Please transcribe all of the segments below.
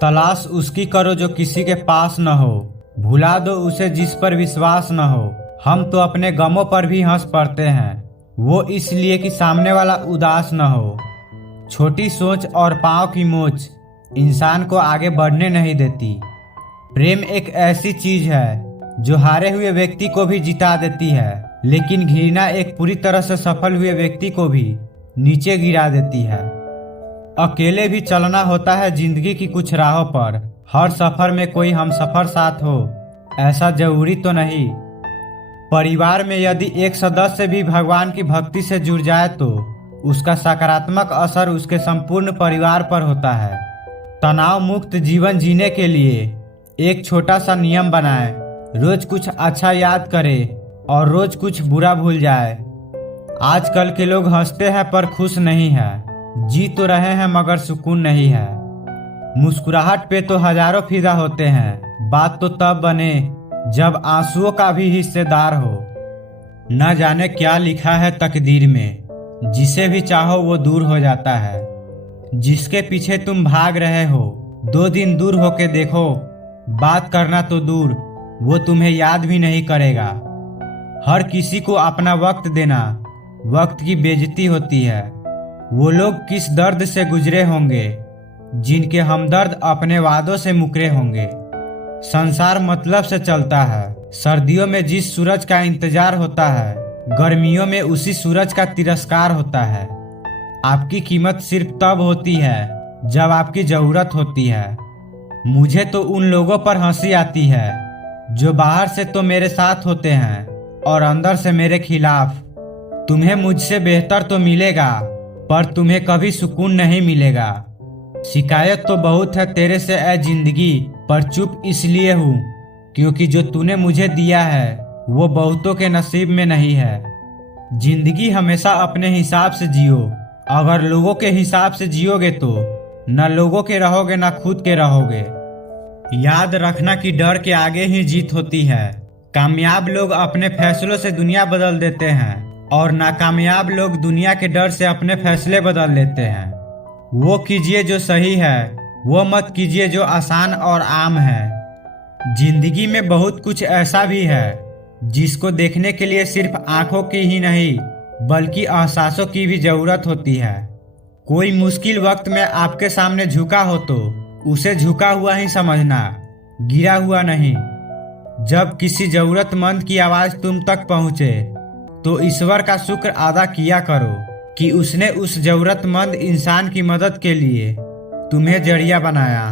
तलाश उसकी करो जो किसी के पास न हो, भुला दो उसे जिस पर विश्वास न हो। हम तो अपने गमों पर भी हंस पड़ते हैं, वो इसलिए कि सामने वाला उदास न हो। छोटी सोच और पाँव की मोच इंसान को आगे बढ़ने नहीं देती। प्रेम एक ऐसी चीज है जो हारे हुए व्यक्ति को भी जिता देती है, लेकिन घृणा एक पूरी तरह से सफल हुए व्यक्ति को भी नीचे गिरा देती है। अकेले भी चलना होता है जिंदगी की कुछ राहों पर। हर सफर में कोई हमसफर साथ हो, ऐसा जरूरी तो नहीं। परिवार में यदि एक सदस्य भी भगवान की भक्ति से जुड़ जाए तो उसका सकारात्मक असर उसके संपूर्ण परिवार पर होता है। तनाव मुक्त जीवन जीने के लिए एक छोटा सा नियम बनाएं, रोज कुछ अच्छा याद करें और रोज कुछ बुरा भूल जाए। आजकल के लोग हंसते हैं पर खुश नहीं है, जी तो रहे हैं मगर सुकून नहीं है। मुस्कुराहट पे तो हजारों फिदा होते हैं, बात तो तब बने जब आंसुओं का भी हिस्सेदार हो। न जाने क्या लिखा है तकदीर में, जिसे भी चाहो वो दूर हो जाता है। जिसके पीछे तुम भाग रहे हो 2 दिन दूर होके देखो, बात करना तो दूर वो तुम्हें याद भी नहीं करेगा। हर किसी को अपना वक्त देना, वक्त की बेइज्जती होती है। वो लोग किस दर्द से गुजरे होंगे जिनके हमदर्द अपने वादों से मुकरे होंगे। संसार मतलब से चलता है। सर्दियों में जिस सूरज का इंतजार होता है, गर्मियों में उसी सूरज का तिरस्कार होता है। आपकी कीमत सिर्फ तब होती है जब आपकी जरूरत होती है। मुझे तो उन लोगों पर हंसी आती है जो बाहर से तो मेरे साथ होते हैं और अंदर से मेरे खिलाफ। तुम्हें मुझसे बेहतर तो मिलेगा पर तुम्हें कभी सुकून नहीं मिलेगा। शिकायत तो बहुत है तेरे से ऐ जिंदगी, पर चुप इसलिए हूँ क्योंकि जो तूने मुझे दिया है वो बहुतों के नसीब में नहीं है। जिंदगी हमेशा अपने हिसाब से जियो। अगर लोगों के हिसाब से जियोगे तो न लोगों के रहोगे न खुद के रहोगे। याद रखना कि डर के आगे ही जीत होती है। कामयाब लोग अपने फैसलों से दुनिया बदल देते हैं और नाकामयाब लोग दुनिया के डर से अपने फैसले बदल लेते हैं। वो कीजिए जो सही है, वो मत कीजिए जो आसान और आम है। जिंदगी में बहुत कुछ ऐसा भी है जिसको देखने के लिए सिर्फ आंखों की ही नहीं बल्कि एहसासों की भी जरूरत होती है। कोई मुश्किल वक्त में आपके सामने झुका हो तो उसे झुका हुआ ही समझना, गिरा हुआ नहीं। जब किसी जरूरतमंद की आवाज तुम तक पहुंचे तो ईश्वर का शुक्र अदा किया करो कि उसने उस जरूरतमंद इंसान की मदद के लिए तुम्हें जरिया बनाया।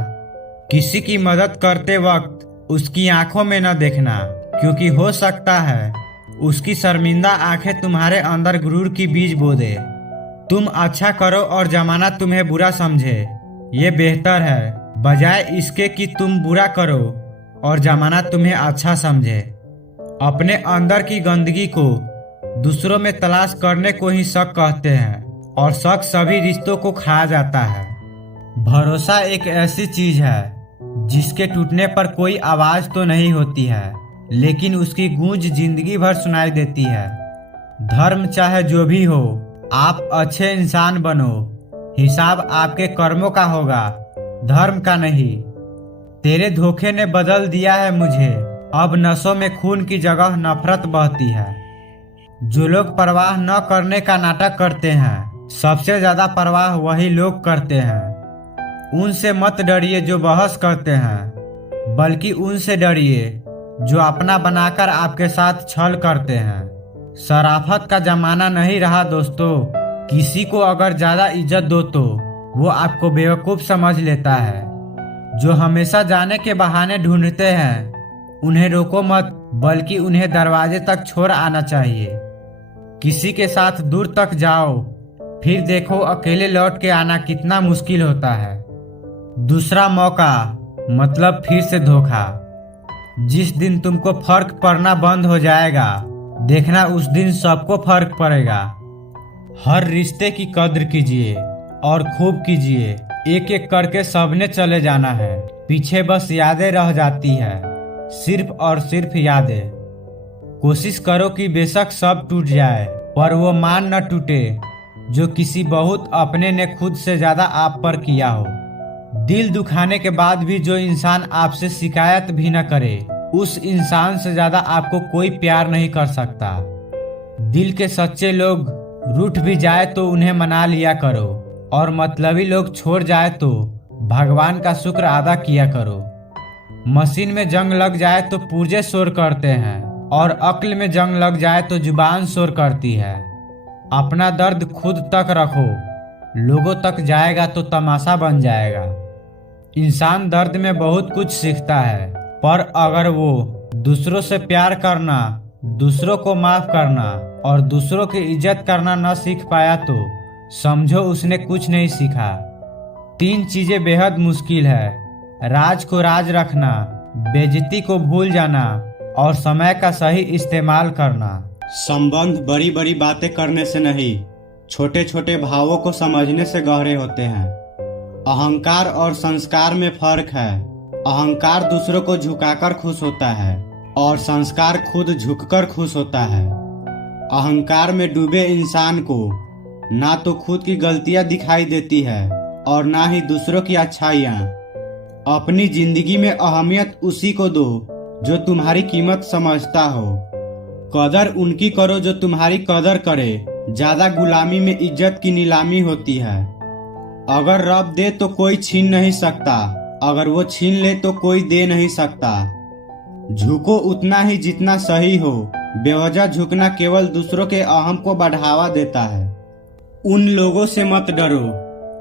किसी की मदद करते वक्त उसकी आंखों में न देखना, क्योंकि हो सकता है उसकी शर्मिंदा आंखें तुम्हारे अंदर गुरूर की बीज बो दे। तुम अच्छा करो और जमाना तुम्हें बुरा समझे, ये बेहतर है बजाय इसके कि तुम बुरा करो और जमाना तुम्हें अच्छा समझे। अपने अंदर की गंदगी को दूसरों में तलाश करने को ही शक कहते हैं और शक सभी रिश्तों को खा जाता है। भरोसा एक ऐसी चीज है जिसके टूटने पर कोई आवाज तो नहीं होती है, लेकिन उसकी गूंज जिंदगी भर सुनाई देती है। धर्म चाहे जो भी हो, आप अच्छे इंसान बनो। हिसाब आपके कर्मों का होगा, धर्म का नहीं। तेरे धोखे ने बदल दिया है मुझे, अब नसों में खून की जगह नफरत बहती है। जो लोग परवाह न करने का नाटक करते हैं, सबसे ज्यादा परवाह वही लोग करते हैं। उनसे मत डरिए जो बहस करते हैं, बल्कि उनसे डरिए जो अपना बनाकर आपके साथ छल करते हैं। शराफत का जमाना नहीं रहा दोस्तों। किसी को अगर ज्यादा इज्जत दो तो वो आपको बेवकूफ समझ लेता है। जो हमेशा जाने के बहाने ढूंढते हैं, उन्हें रोको मत बल्कि उन्हें दरवाजे तक छोड़ आना चाहिए। किसी के साथ दूर तक जाओ, फिर देखो अकेले लौट के आना कितना मुश्किल होता है। दूसरा मौका मतलब फिर से धोखा। जिस दिन तुमको फर्क पड़ना बंद हो जाएगा, देखना उस दिन सबको फर्क पड़ेगा। हर रिश्ते की कद्र कीजिए और खूब कीजिए। एक एक करके सबने चले जाना है, पीछे बस यादें रह जाती है, सिर्फ और सिर्फ यादें। कोशिश करो कि बेशक सब टूट जाए, पर वो मान न टूटे जो किसी बहुत अपने ने खुद से ज्यादा आप पर किया हो। दिल दुखाने के बाद भी जो इंसान आपसे शिकायत भी न करे, उस इंसान से ज्यादा आपको कोई प्यार नहीं कर सकता। दिल के सच्चे लोग रूठ भी जाए तो उन्हें मना लिया करो, और मतलबी लोग छोड़ जाए तो भगवान का शुक्र अदा किया करो। मशीन में जंग लग जाए तो पुर्जे शोर करते हैं, और अक्ल में जंग लग जाए तो जुबान शोर करती है। अपना दर्द खुद तक रखो, लोगों तक जाएगा तो तमाशा बन जाएगा। इंसान दर्द में बहुत कुछ सीखता है, पर अगर वो दूसरों से प्यार करना, दूसरों को माफ करना और दूसरों की इज्जत करना न सीख पाया तो समझो उसने कुछ नहीं सीखा। 3 चीजें बेहद मुश्किल है: राज को राज रखना, बेइज्जती को भूल जाना और समय का सही इस्तेमाल करना। संबंध बड़ी बड़ी बातें करने से नहीं, छोटे छोटे भावों को समझने से गहरे होते हैं। अहंकार और संस्कार में फर्क है। अहंकार दूसरों को झुकाकर खुश होता है और संस्कार खुद झुककर खुश होता है। अहंकार में डूबे इंसान को ना तो खुद की गलतियां दिखाई देती है और ना ही दूसरों की अच्छाइयां। अपनी जिंदगी में अहमियत उसी को दो जो तुम्हारी कीमत समझता हो। कदर उनकी करो जो तुम्हारी कदर करे। ज्यादा गुलामी में इज्जत की नीलामी होती है। अगर रब दे तो कोई छीन नहीं सकता, अगर वो छीन ले तो कोई दे नहीं सकता। झुको उतना ही जितना सही हो। बेवजह झुकना केवल दूसरों के अहम को बढ़ावा देता है। उन लोगों से मत डरो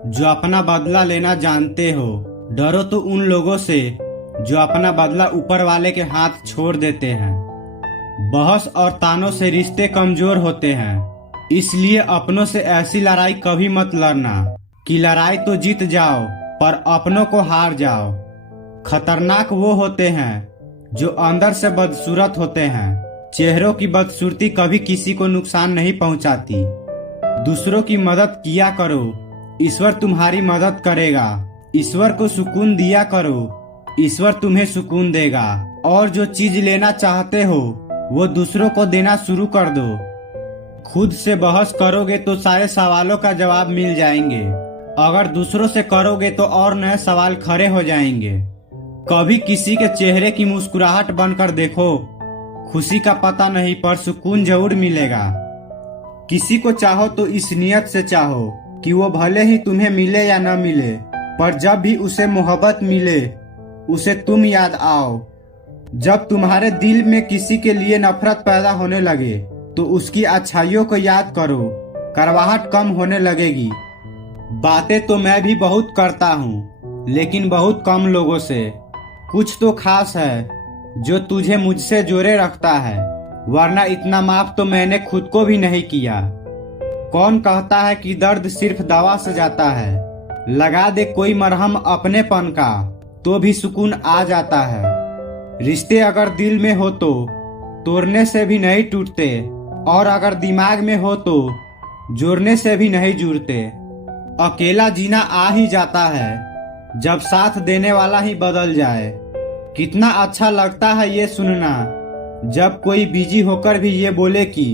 जो अपना बदला लेना जानते हो, डरो तो उन लोगों से जो अपना बदला ऊपर वाले के हाथ छोड़ देते हैं। बहस और तानों से रिश्ते कमजोर होते हैं, इसलिए अपनों से ऐसी लड़ाई कभी मत लड़ना कि लड़ाई तो जीत जाओ पर अपनों को हार जाओ। खतरनाक वो होते हैं जो अंदर से बदसूरत होते हैं। चेहरों की बदसूरती कभी किसी को नुकसान नहीं पहुंचाती। दूसरों की मदद किया करो, ईश्वर तुम्हारी मदद करेगा। ईश्वर को सुकून दिया करो, ईश्वर तुम्हें सुकून देगा। और जो चीज लेना चाहते हो वो दूसरों को देना शुरू कर दो। खुद से बहस करोगे तो सारे सवालों का जवाब मिल जाएंगे, अगर दूसरों से करोगे तो और नए सवाल खड़े हो जाएंगे। कभी किसी के चेहरे की मुस्कुराहट बनकर देखो, खुशी का पता नहीं पर सुकून जरूर मिलेगा। किसी को चाहो तो इस नियत से चाहो कि वो भले ही तुम्हें मिले या न मिले, पर जब भी उसे मोहब्बत मिले उसे तुम याद आओ। जब तुम्हारे दिल में किसी के लिए नफरत पैदा होने लगे तो उसकी अच्छाइयों को याद करो, करवाहट कम होने लगेगी। बातें तो मैं भी बहुत करता हूँ, लेकिन बहुत कम लोगों से। कुछ तो खास है जो तुझे मुझसे जोड़े रखता है, वरना इतना माफ तो मैंने खुद को भी नहीं किया। कौन कहता है कि दर्द सिर्फ दवा से जाता है? लगा दे कोई मरहम अपनेपन का तो भी सुकून आ जाता है। रिश्ते अगर दिल में हो तो तोड़ने से भी नहीं टूटते, और अगर दिमाग में हो तो जोड़ने से भी नहीं जुड़ते। अकेला जीना आ ही जाता है जब साथ देने वाला ही बदल जाए। कितना अच्छा लगता है ये सुनना जब कोई बिजी होकर भी ये बोले कि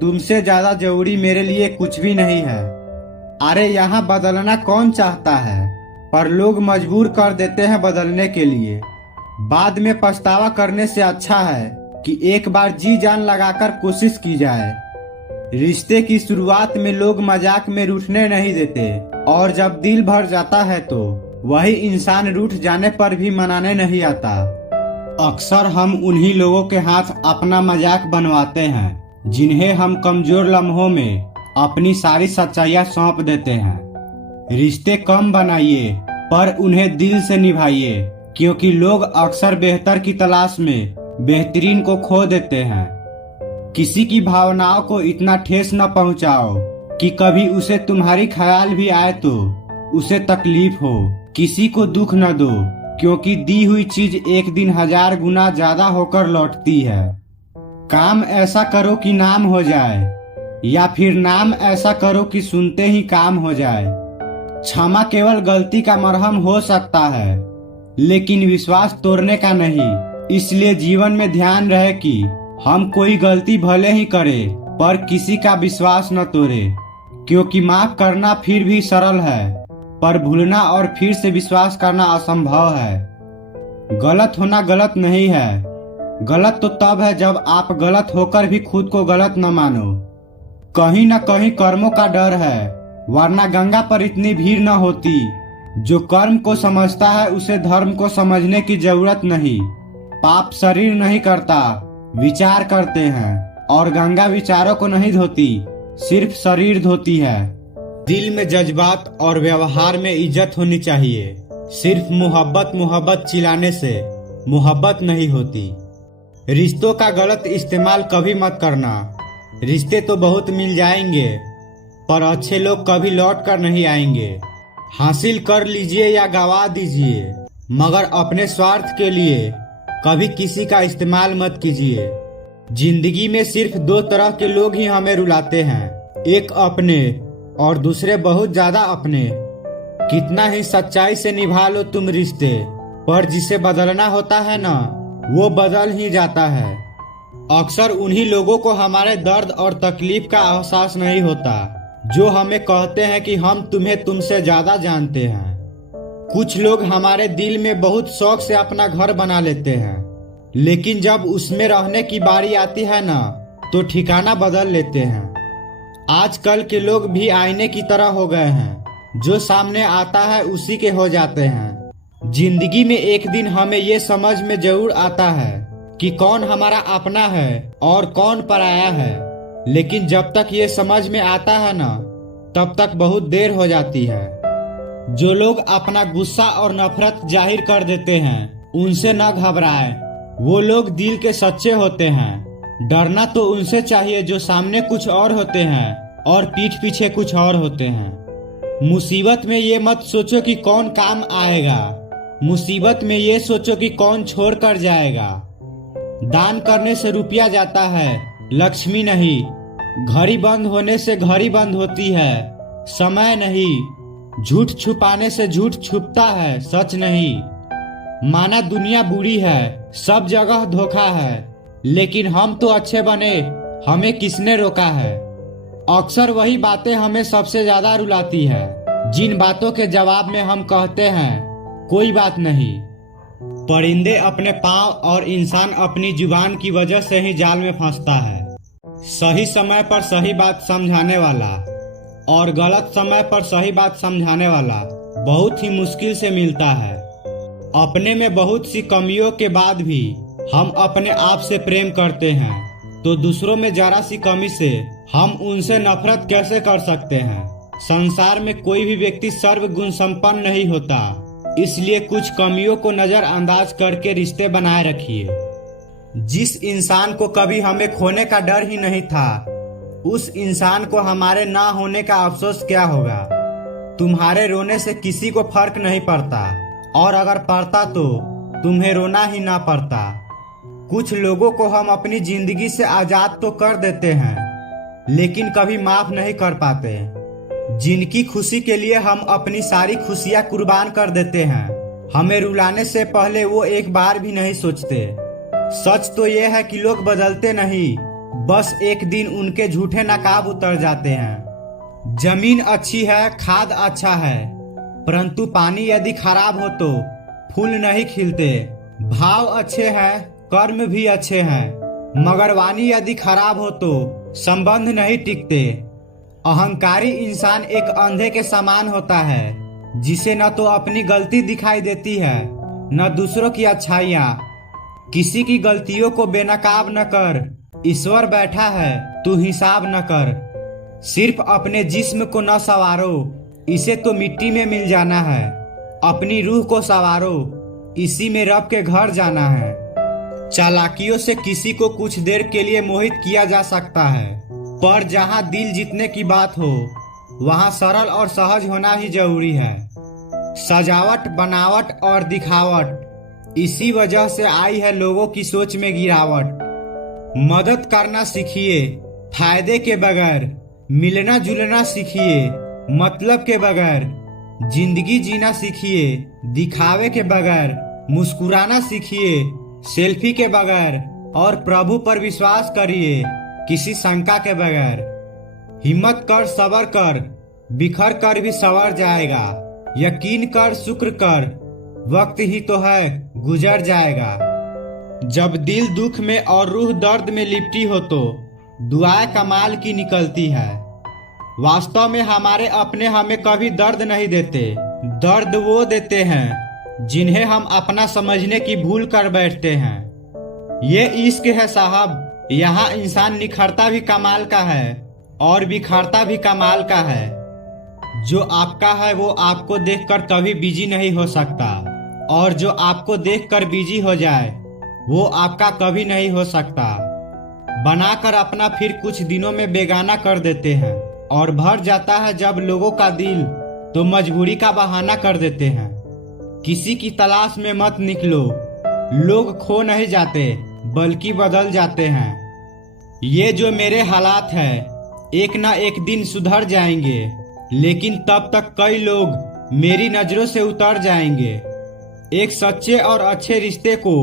तुमसे ज्यादा जरूरी मेरे लिए कुछ भी नहीं है। अरे यहाँ बदलना कौन चाहता है, पर लोग मजबूर कर देते हैं बदलने के लिए। बाद में पछतावा करने से अच्छा है कि एक बार जी जान लगाकर कोशिश की जाए। रिश्ते की शुरुआत में लोग मजाक में रूठने नहीं देते, और जब दिल भर जाता है तो वही इंसान रूठ जाने पर भी मनाने नहीं आता। अक्सर हम उन्हीं लोगों के हाथ अपना मजाक बनवाते हैं जिन्हें हम कमजोर लम्हों में अपनी सारी सच्चाइयां सौंप देते हैं। रिश्ते कम बनाइए पर उन्हें दिल से निभाइए, क्योंकि लोग अक्सर बेहतर की तलाश में बेहतरीन को खो देते हैं। किसी की भावनाओं को इतना ठेस न पहुंचाओ कि कभी उसे तुम्हारी ख्याल भी आए तो उसे तकलीफ हो। किसी को दुख न दो, क्योंकि दी हुई चीज एक दिन 1000 गुना ज्यादा होकर लौटती है। काम ऐसा करो कि नाम हो जाए, या फिर नाम ऐसा करो कि सुनते ही काम हो जाए। क्षमा केवल गलती का मरहम हो सकता है, लेकिन विश्वास तोड़ने का नहीं। इसलिए जीवन में ध्यान रहे कि हम कोई गलती भले ही करें, पर किसी का विश्वास न तोड़े, क्योंकि माफ करना फिर भी सरल है, पर भूलना और फिर से विश्वास करना असंभव है। गलत होना गलत नहीं है। गलत तो तब है जब आप गलत होकर भी खुद को गलत न मानो। कहीं न कहीं कर्मों का डर है, वरना गंगा पर इतनी भीड़ न होती। जो कर्म को समझता है उसे धर्म को समझने की जरूरत नहीं। पाप शरीर नहीं करता, विचार करते हैं, और गंगा विचारों को नहीं धोती, सिर्फ शरीर धोती है। दिल में जज्बात और व्यवहार में इज्जत होनी चाहिए। सिर्फ मोहब्बत चिल्लाने से मोहब्बत नहीं होती। रिश्तों का गलत इस्तेमाल कभी मत करना। रिश्ते तो बहुत मिल जाएंगे, पर अच्छे लोग कभी लौट कर नहीं आएंगे। हासिल कर लीजिए या गवा दीजिए, मगर अपने स्वार्थ के लिए कभी किसी का इस्तेमाल मत कीजिए। जिंदगी में सिर्फ दो तरह के लोग ही हमें रुलाते हैं, एक अपने और दूसरे बहुत ज्यादा अपने। कितना ही सच्चाई से निभा लो तुम रिश्ते, पर जिसे बदलना होता है ना, वो बदल ही जाता है। अक्सर उन्हीं लोगों को हमारे दर्द और तकलीफ का एहसास नहीं होता, जो हमें कहते हैं कि हम तुम्हें तुमसे ज्यादा जानते हैं। कुछ लोग हमारे दिल में बहुत शौक से अपना घर बना लेते हैं, लेकिन जब उसमें रहने की बारी आती है ना, तो ठिकाना बदल लेते हैं। आजकल के लोग भी आईने की तरह हो गए हैं, जो सामने आता है उसी के हो जाते हैं। जिंदगी में एक दिन हमें ये समझ में जरूर आता है कि कौन हमारा अपना है और कौन पराया है, लेकिन जब तक ये समझ में आता है ना, तब तक बहुत देर हो जाती है। जो लोग अपना गुस्सा और नफरत जाहिर कर देते हैं, उनसे न घबराएं। वो लोग दिल के सच्चे होते हैं। डरना तो उनसे चाहिए जो सामने कुछ और होते हैं और पीठ पीछे कुछ और होते हैं। मुसीबत में ये मत सोचो कि कौन काम आएगा, मुसीबत में ये सोचो कि कौन छोड़ कर जाएगा। दान करने से रुपया जाता है, लक्ष्मी नहीं। घड़ी बंद होने से घड़ी बंद होती है, समय नहीं। झूठ छुपाने से झूठ छुपता है, सच नहीं। माना दुनिया बुरी है, सब जगह धोखा है, लेकिन हम तो अच्छे बने, हमें किसने रोका है। अक्सर वही बातें हमें सबसे ज्यादा रुलाती है, जिन बातों के जवाब में हम कहते हैं कोई बात नहीं। परिंदे अपने पाँव और इंसान अपनी जुबान की वजह से ही जाल में फंसता है। सही समय पर सही बात समझाने वाला और गलत समय पर सही बात समझाने वाला बहुत ही मुश्किल से मिलता है। अपने में बहुत सी कमियों के बाद भी हम अपने आप से प्रेम करते हैं, तो दूसरों में जरा सी कमी से हम उनसे नफरत कैसे कर सकते हैं। संसार में कोई भी व्यक्ति सर्वगुण संपन्न नहीं होता, इसलिए कुछ कमियों को नजरअंदाज करके रिश्ते बनाए रखिए। जिस इंसान को कभी हमें खोने का डर ही नहीं था, उस इंसान को हमारे ना होने का अफसोस क्या होगा। तुम्हारे रोने से किसी को फर्क नहीं पड़ता, और अगर पड़ता तो तुम्हें रोना ही ना पड़ता। कुछ लोगों को हम अपनी जिंदगी से आजाद तो कर देते हैं, लेकिन कभी माफ नहीं कर पाते। जिनकी खुशी के लिए हम अपनी सारी खुशियां कुर्बान कर देते हैं, हमें रुलाने से पहले वो एक बार भी नहीं सोचते। सच तो ये है कि लोग बदलते नहीं, बस एक दिन उनके झूठे नकाब उतर जाते हैं। जमीन अच्छी है, खाद अच्छा है, परंतु पानी यदि खराब हो तो फूल नहीं खिलते। भाव अच्छे हैं, कर्म भी अच्छे हैं, मगर वाणी यदि खराब हो तो संबंध नहीं टिकते। अहंकारी इंसान एक अंधे के समान होता है, जिसे न तो अपनी गलती दिखाई देती है, न दूसरों की अच्छाइयाँ। किसी की गलतियों को बेनकाब न कर, ईश्वर बैठा है, तू हिसाब न कर। सिर्फ अपने जिस्म को न संवारो, इसे तो मिट्टी में मिल जाना है। अपनी रूह को संवारो, इसी में रब के घर जाना है। चालाकियों से किसी को कुछ देर के लिए मोहित किया जा सकता है, पर जहाँ दिल जीतने की बात हो, वहाँ सरल और सहज होना ही जरूरी है। सजावट, बनावट और दिखावट, इसी वजह से आई है लोगों की सोच में गिरावट। मदद करना सीखिए फायदे के बगैर, मिलना जुलना सीखिए मतलब के बगैर, जिंदगी जीना सीखिए दिखावे के बगैर, मुस्कुराना सीखिए सेल्फी के बगैर, और प्रभु पर विश्वास करिए किसी शंका के बगैर। हिम्मत कर, सबर कर, बिखर कर भी संवर जाएगा। यकीन कर, शुक्र कर, वक्त ही तो है, गुजर जाएगा। जब दिल दुख में और रूह दर्द में लिपटी हो तो दुआएं कमाल की निकलती है। वास्तव में हमारे अपने हमें कभी दर्द नहीं देते। दर्द वो देते हैं जिन्हें हम अपना समझने की भूल कर बैठते हैं। ये इश्क है साहब, यहाँ इंसान निखरता भी कमाल का है और बिखरता भी कमाल का है। जो आपका है वो आपको देखकर कभी बिजी नहीं हो सकता, और जो आपको देखकर बिजी हो जाए वो आपका कभी नहीं हो सकता। बनाकर अपना फिर कुछ दिनों में बेगाना कर देते हैं, और भर जाता है जब लोगों का दिल तो मजबूरी का बहाना कर देते हैं। किसी की तलाश में मत निकलो, लोग खो नहीं जाते बल्कि बदल जाते हैं। ये जो मेरे हालात है एक ना एक दिन सुधर जाएंगे, लेकिन तब तक कई लोग मेरी नजरों से उतर जाएंगे। एक सच्चे और अच्छे रिश्ते को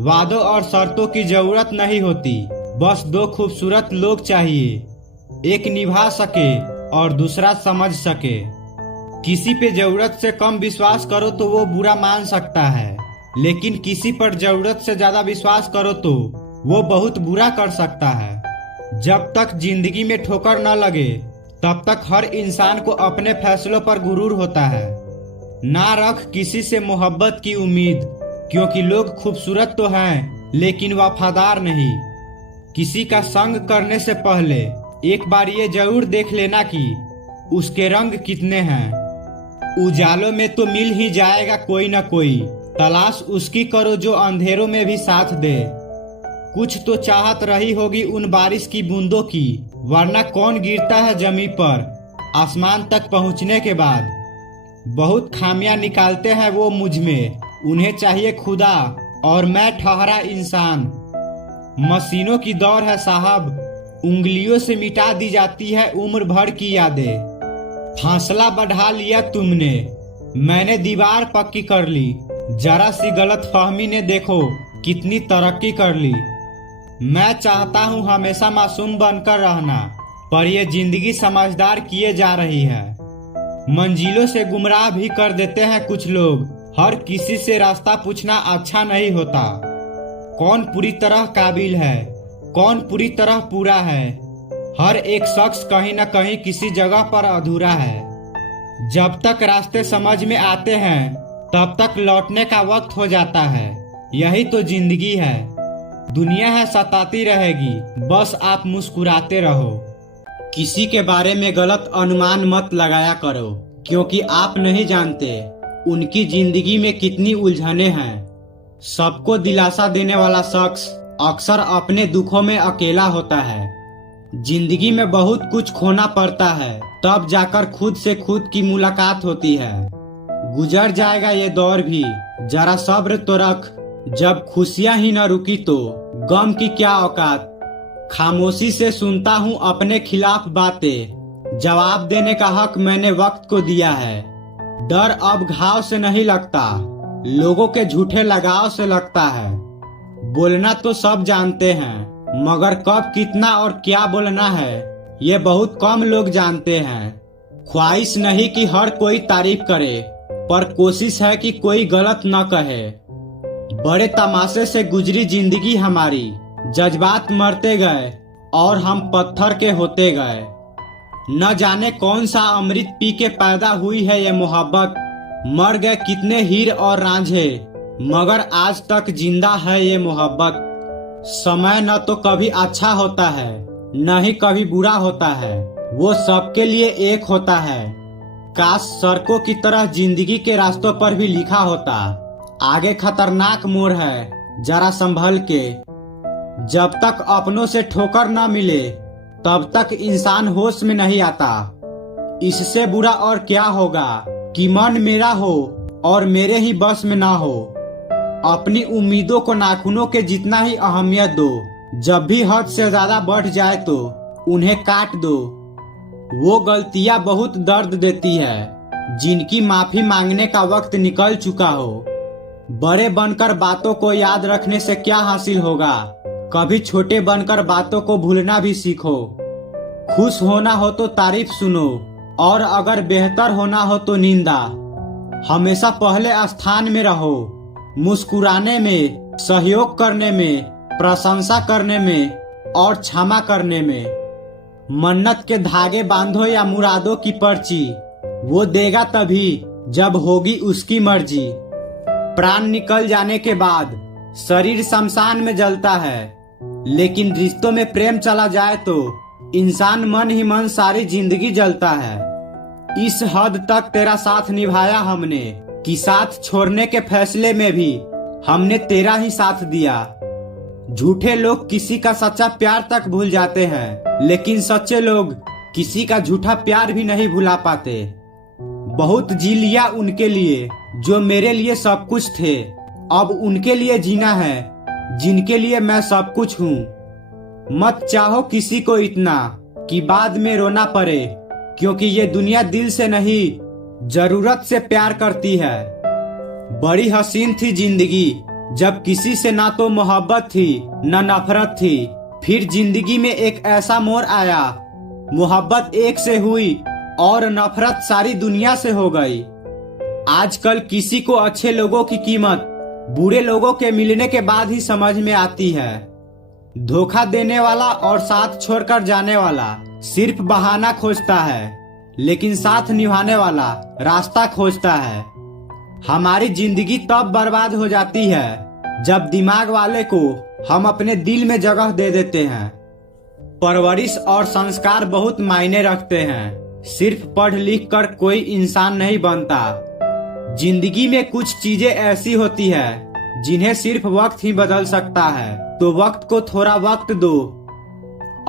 वादों और शर्तों की जरूरत नहीं होती, बस दो खूबसूरत लोग चाहिए, एक निभा सके और दूसरा समझ सके। किसी पे जरूरत से कम विश्वास करो तो वो बुरा मान सकता है, लेकिन किसी पर जरूरत से ज्यादा विश्वास करो तो वो बहुत बुरा कर सकता है। जब तक जिंदगी में ठोकर न लगे तब तक हर इंसान को अपने फैसलों पर गुरूर होता है। ना रख किसी से मोहब्बत की उम्मीद, क्योंकि लोग खूबसूरत तो हैं लेकिन वफादार नहीं। किसी का संग करने से पहले एक बार ये जरूर देख लेना कि उसके रंग कितने हैं। उजालों में तो मिल ही जाएगा कोई न कोई, तलाश उसकी करो जो अंधेरों में भी साथ दे। कुछ तो चाहत रही होगी उन बारिश की बूंदों की, वरना कौन गिरता है जमीन पर आसमान तक पहुंचने के बाद। बहुत खामियां निकालते हैं वो मुझ में, उन्हें चाहिए खुदा और मैं ठहरा इंसान। मशीनों की दौड़ है साहब, उंगलियों से मिटा दी जाती है उम्र भर की यादें। फासला बढ़ा लिया तुमने, मैंने दीवार पक्की कर ली। जरा सी गलत फहमी ने देखो कितनी तरक्की कर ली। मैं चाहता हूँ हमेशा मासूम बनकर रहना, पर यह जिंदगी समझदार किए जा रही है। मंजिलों से गुमराह भी कर देते हैं कुछ लोग। हर किसी से रास्ता पूछना अच्छा नहीं होता। कौन पूरी तरह काबिल है, कौन पूरी तरह पूरा है। हर एक शख्स कहीं न कहीं किसी जगह पर अधूरा है। जब तक रास्ते समझ में आते हैं तब तक लौटने का वक्त हो जाता है। यही तो जिंदगी है। दुनिया है सताती रहेगी, बस आप मुस्कुराते रहो। किसी के बारे में गलत अनुमान मत लगाया करो, क्योंकि आप नहीं जानते उनकी जिंदगी में कितनी उलझने हैं। सबको दिलासा देने वाला शख्स अक्सर अपने दुखों में अकेला होता है। जिंदगी में बहुत कुछ खोना पड़ता है, तब जाकर खुद से खुद की मुलाकात होती है। गुजर जाएगा ये दौर भी, जरा सब्र तो रख। जब खुशियां ही न रुकी तो गम की क्या औकात। खामोशी से सुनता हूँ अपने खिलाफ बातें, जवाब देने का हक मैंने वक्त को दिया है। डर अब घाव से नहीं लगता, लोगों के झूठे लगाव से लगता है। बोलना तो सब जानते हैं, मगर कब कितना और क्या बोलना है ये बहुत कम लोग जानते हैं। ख्वाहिश नहीं कि हर कोई तारीफ करे, पर कोशिश है कि कोई गलत न कहे। बड़े तमाशे से गुजरी जिंदगी हमारी, जज्बात मरते गए और हम पत्थर के होते गए। न जाने कौन सा अमृत पी के पैदा हुई है ये मोहब्बत। मर गए कितने हीर और रांझे, मगर आज तक जिंदा है ये मोहब्बत। समय न तो कभी अच्छा होता है न ही कभी बुरा होता है, वो सबके लिए एक होता है। काश सड़कों की तरह जिंदगी के रास्तों पर भी लिखा होता, आगे खतरनाक मोड़ है, जरा संभल के। जब तक अपनों से ठोकर न मिले तब तक इंसान होश में नहीं आता। इससे बुरा और क्या होगा कि मन मेरा हो और मेरे ही बस में ना हो। अपनी उम्मीदों को नाखूनों के जितना ही अहमियत दो। जब भी हद से ज्यादा बढ़ जाए तो उन्हें काट दो। वो गलतियां बहुत दर्द देती है जिनकी माफी मांगने का वक्त निकल चुका हो। बड़े बनकर बातों को याद रखने से क्या हासिल होगा, कभी छोटे बनकर बातों को भूलना भी सीखो। खुश होना हो तो तारीफ सुनो, और अगर बेहतर होना हो तो निंदा। हमेशा पहले स्थान में रहो। मुस्कुराने में, सहयोग करने में, प्रशंसा करने में और क्षमा करने में। मन्नत के धागे बांधो या मुरादों की पर्ची, वो देगा तभी जब होगी उसकी मर्जी। प्राण निकल जाने के बाद शरीर शमशान में जलता है, लेकिन रिश्तों में प्रेम चला जाए तो इंसान मन ही मन सारी जिंदगी जलता है। इस हद तक तेरा साथ निभाया हमने कि साथ छोड़ने के फैसले में भी हमने तेरा ही साथ दिया। झूठे लोग किसी का सच्चा प्यार तक भूल जाते हैं, लेकिन सच्चे लोग किसी का झूठा प्यार भी नहीं भुला पाते। बहुत जी लिया उनके लिए जो मेरे लिए सब कुछ थे, अब उनके लिए जीना है जिनके लिए मैं सब कुछ हूँ। मत चाहो किसी को इतना कि बाद में रोना पड़े, क्योंकि ये दुनिया दिल से नहीं जरूरत से प्यार करती है। बड़ी हसीन थी जिंदगी जब किसी से ना तो मोहब्बत थी न नफरत थी। फिर जिंदगी में एक ऐसा मोड़ आया, मोहब्बत एक से हुई और नफरत सारी दुनिया से हो गई। आजकल किसी को अच्छे लोगों की कीमत बुरे लोगों के मिलने के बाद ही समझ में आती है। धोखा देने वाला और साथ छोड़कर जाने वाला सिर्फ बहाना खोजता है, लेकिन साथ निभाने वाला रास्ता खोजता है। हमारी जिंदगी तब बर्बाद हो जाती है जब दिमाग वाले को हम अपने दिल में जगह दे देते हैं। परवरिश और संस्कार बहुत मायने रखते हैं। सिर्फ पढ़ लिख कर कोई इंसान नहीं बनता। जिंदगी में कुछ चीजें ऐसी होती है जिन्हें सिर्फ वक्त ही बदल सकता है, तो वक्त को थोड़ा वक्त दो।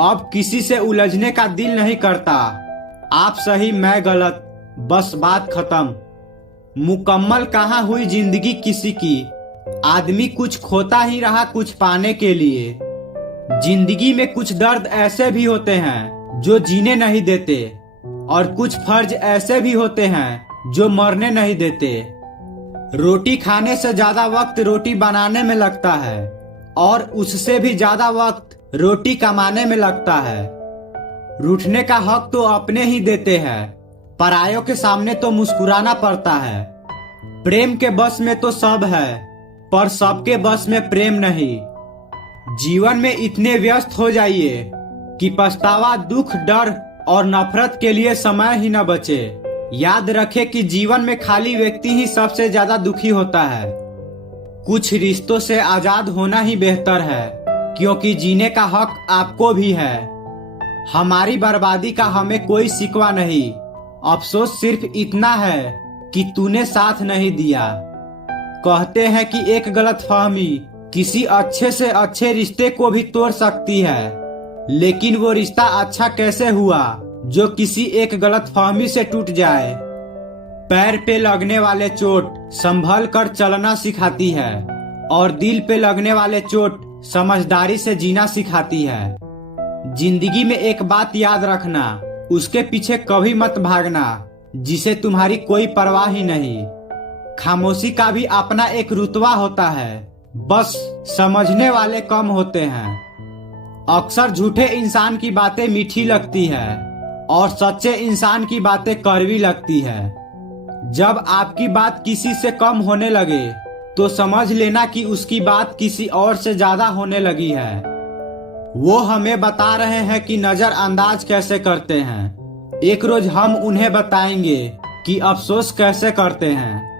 अब किसी से उलझने का दिल नहीं करता। आप सही मैं गलत, बस बात खत्म। मुकम्मल कहाँ हुई जिंदगी किसी की, आदमी कुछ खोता ही रहा कुछ पाने के लिए। जिंदगी में कुछ दर्द ऐसे भी होते हैं जो जीने नहीं देते, और कुछ फर्ज ऐसे भी होते हैं जो मरने नहीं देते। रोटी खाने से ज्यादा वक्त रोटी बनाने में लगता है, और उससे भी ज्यादा वक्त रोटी कमाने में लगता है। रूठने का हक तो अपने ही देते हैं, परायों के सामने तो मुस्कुराना पड़ता है। प्रेम के बस में तो सब है, पर सबके बस में प्रेम नहीं। जीवन में इतने व्यस्त हो जाइए कि पछतावा, दुख, डर और नफरत के लिए समय ही न बचे। याद रखे कि जीवन में खाली व्यक्ति ही सबसे ज्यादा दुखी होता है। कुछ रिश्तों से आजाद होना ही बेहतर है, क्योंकि जीने का हक आपको भी है। हमारी बर्बादी का हमें कोई शिकवा नहीं, अफसोस सिर्फ इतना है कि तूने साथ नहीं दिया। कहते हैं कि एक गलतफहमी किसी अच्छे से अच्छे रिश्ते को भी तोड़ सकती है, लेकिन वो रिश्ता अच्छा कैसे हुआ जो किसी एक गलतफहमी से टूट जाए। पैर पे लगने वाले चोट संभल कर चलना सिखाती है, और दिल पे लगने वाले चोट समझदारी से जीना सिखाती है। जिंदगी में एक बात याद रखना, उसके पीछे कभी मत भागना जिसे तुम्हारी कोई परवाह ही नहीं। खामोशी का भी अपना एक रुतबा होता है, बस समझने वाले कम होते हैं। अक्सर झूठे इंसान की बातें मीठी लगती है और सच्चे इंसान की बातें कड़वी लगती है। जब आपकी बात किसी से कम होने लगे तो समझ लेना कि उसकी बात किसी और से ज्यादा होने लगी है। वो हमें बता रहे हैं कि नजरअंदाज कैसे करते हैं। एक रोज हम उन्हें बताएंगे कि अफसोस कैसे करते हैं।